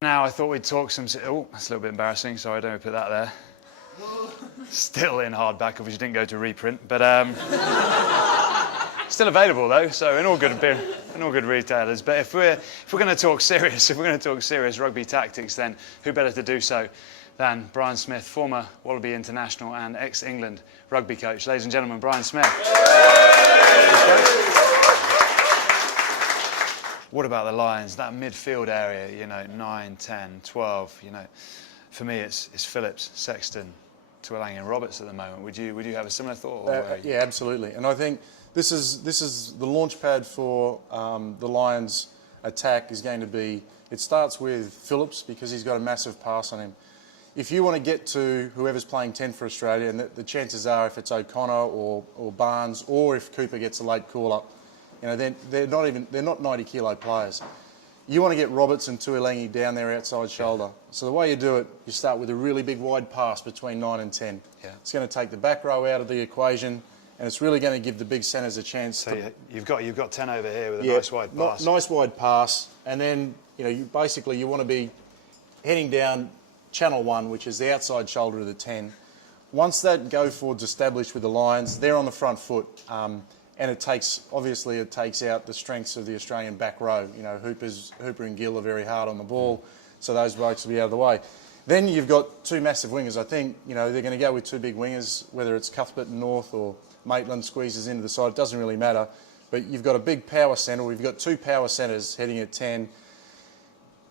Now I thought we'd talk some... Oh, that's a little bit embarrassing. Sorry, don't put that there. Still in hardback, obviously didn't go to reprint, but still available though. So in all good retailers. But if we're going to talk serious rugby tactics, then who better to do so than Brian Smith, former Wallaby international and ex-England rugby coach. Ladies and gentlemen, Brian Smith. What about the Lions? That midfield area, you know, 9, 10, 12, you know, for me it's Phillips, Sexton, Tuilagi and Roberts at the moment. Would you have a similar thought? Yeah, absolutely. And I think this is the launch pad for the Lions' attack is going to be. It starts with Phillips because he's got a massive pass on him. If you want to get to whoever's playing 10 for Australia, and the chances are if it's O'Connor or Barnes or if Cooper gets a late call-up, you know, they're not 90-kilo players. You want to get Roberts and Tuilagi down their outside shoulder. So the way you do it, you start with a really big wide pass between 9 and 10. Yeah. It's going to take the back row out of the equation, and it's really going to give the big centres a chance. So you've got 10 over here with a nice wide pass. Nice wide pass, and then you know you want to be heading down channel 1, which is the outside shoulder of the 10. Once that go forward's established with the Lions, they're on the front foot. And it takes out the strengths of the Australian back row. You know, Hooper and Gill are very hard on the ball, so those blokes will be out of the way. Then you've got two massive wingers. I think, you know, they're going to go with two big wingers, whether it's Cuthbert and North or Maitland squeezes into the side. It doesn't really matter. But you've got a big power centre. We've got two power centres heading at 10.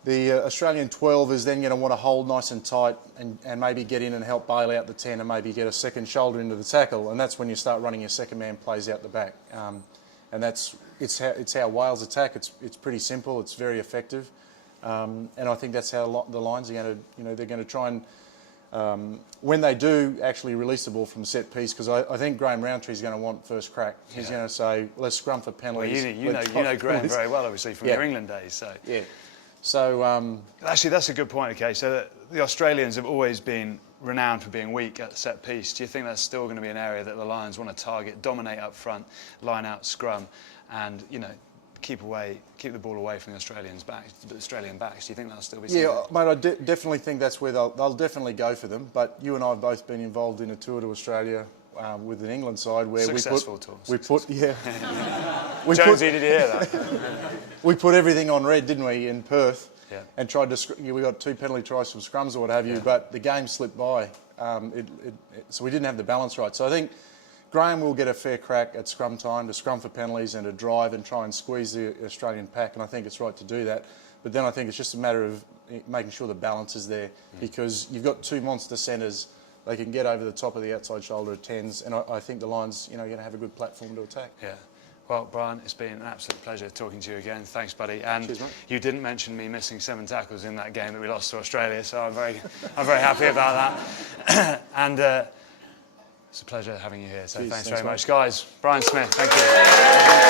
The Australian 12 is then going to want to hold nice and tight and maybe get in and help bail out the 10 and maybe get a second shoulder into the tackle, and that's when you start running your second man plays out the back. And it's how Wales attack. It's pretty simple. It's very effective, and I think that's how the Lions are going to, you know, they're going to try and when they do actually release the ball from set piece, because I think Graham Roundtree's going to want first crack. He's going to say, let's scrum for penalties. Well, you know Graham very well, obviously, from your England days. So yeah. So actually, that's a good point. Okay, so the Australians have always been renowned for being weak at set piece. Do you think that's still going to be an area that the Lions want to target, dominate up front, line out, scrum, and you know, keep the ball away from the Australian backs? Do you think that'll still be something? Yeah, mate, I definitely think that's where they'll definitely go for them. But you and I have both been involved in a tour to Australia with an England side where Jonesy, did you hear that? We put everything on red, didn't we, in Perth, and tried to. We got 2 penalty tries from scrums or what have you, but the game slipped by. So we didn't have the balance right. So I think Graham will get a fair crack at scrum time to scrum for penalties and to drive and try and squeeze the Australian pack, and I think it's right to do that. But then I think it's just a matter of making sure the balance is there, because you've got two monster centres. They can get over the top of the outside shoulder of 10s, and I think the Lions, you know, are going to have a good platform to attack. Yeah. Well, Brian, it's been an absolute pleasure talking to you again. Thanks, buddy. And cheers, mate. You didn't mention me missing 7 tackles in that game that we lost to Australia, so I'm very happy about that. And it's a pleasure having you here. So thanks very much, guys. Brian Smith, thank you.